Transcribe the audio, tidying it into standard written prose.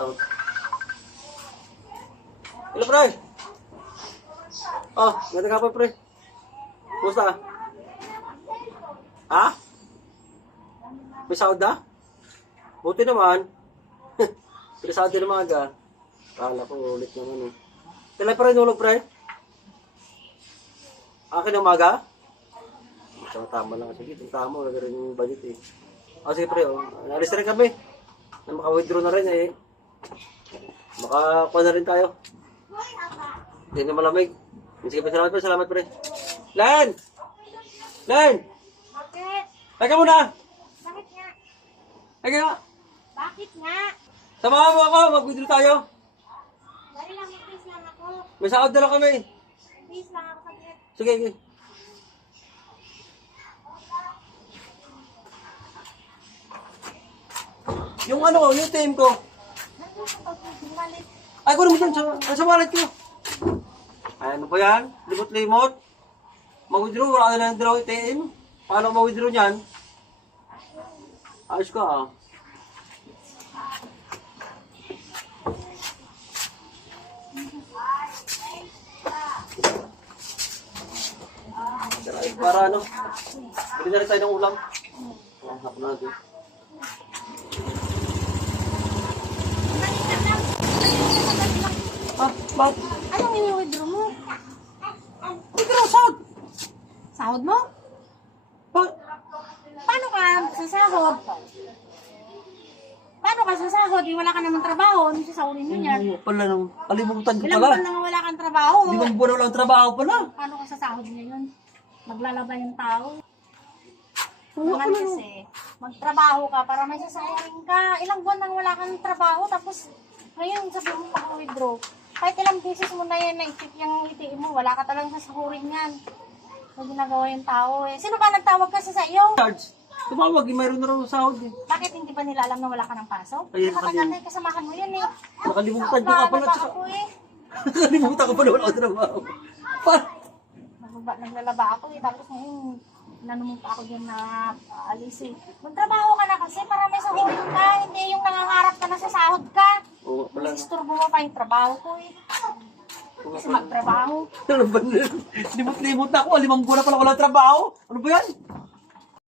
Oh. Hello, pre. Oh, ganda ka pa, pre. Kumusta ka? Ha? May sahod na? Buti naman. May sahod din naman aga. Kala ko ulit naman eh. Kailan pa rin hulog, pre? Akin ang umaga? So, tama lang. Sige, tama. Wala rin yung budget eh. Sige, pre. Alis na rin kami. Na maka-withdraw na rin eh. Makakuha na rin tayo. Hindi na malamig. Sige, salamat pre. Salamat pre. Len! Len! Bakit? Teka muna! Bakit nga? Teka nga! Bakit nga? Samahan mo ako! Mag-withdraw tayo! Dali lang, mag-please lang ako. May sahod na lang kami. Please lang ako saglit. Sige, sige. Yung ano, yung team ko. Nandun sa pag-wallet. Ay, kunin mo dyan sa wallet ko. Ay, ano ba yan? Limot-limot. Mag-withdraw, wala ka na ng draw ATM. Paano mag-withdraw niyan? Ayos ka ah. Para ano? Pwede na rin tayo ng ulam. Hapon natin. Ah, bakit? Anong ini-withdraw mo? Withdraw, sahod! Sahod mo? Bakit? Paano ka sasahod? Paano ka sasahod? Wala ka naman trabaho. Ano sasahurin mo yan? Pala nung kalimutan ko Ilang pala. buwan na wala kang trabaho. Limang buwan wala ang trabaho pala. Paano ka sasahod ngayon? Maglalaba yung tao. Oo, Naman pala. kasi, magtrabaho ka para may sasahurin ka. Ilang buwan nang wala kang trabaho, tapos ngayon sabi mo pag-withdraw. Kahit ilang beses mo na yan na-check yung ITM mo, wala ka talagang sasahurin yan. May ginagawa yung tao eh. Sino ba nagtawag kasi sa iyo? Charge. Tumawag, mayroon na raw sahod eh. Bakit hindi ba nila alam na wala ka ng pasok? Ayun, Nakatagal na yung kasamahan mo yan eh. Nakalimutan ko ka pala. Naglalaba ako eh. Nakalimutan ko pala wala akong trabaho. Pa- Naglalaba ako eh. Tapos ngayon, nanumong pa ako dyan na alis eh. Magtrabaho ka na kasi para may sahurin ka. Hindi yung nangangarap ka na sa sahod ka. Oo, pala. Isturbo mo pa yung trabaho ko eh. Oo, Kasi pala. magtrabaho. Ano ba? Limot-limot na ako. 5 buwan na pala wala trabaho. Ano ba yan?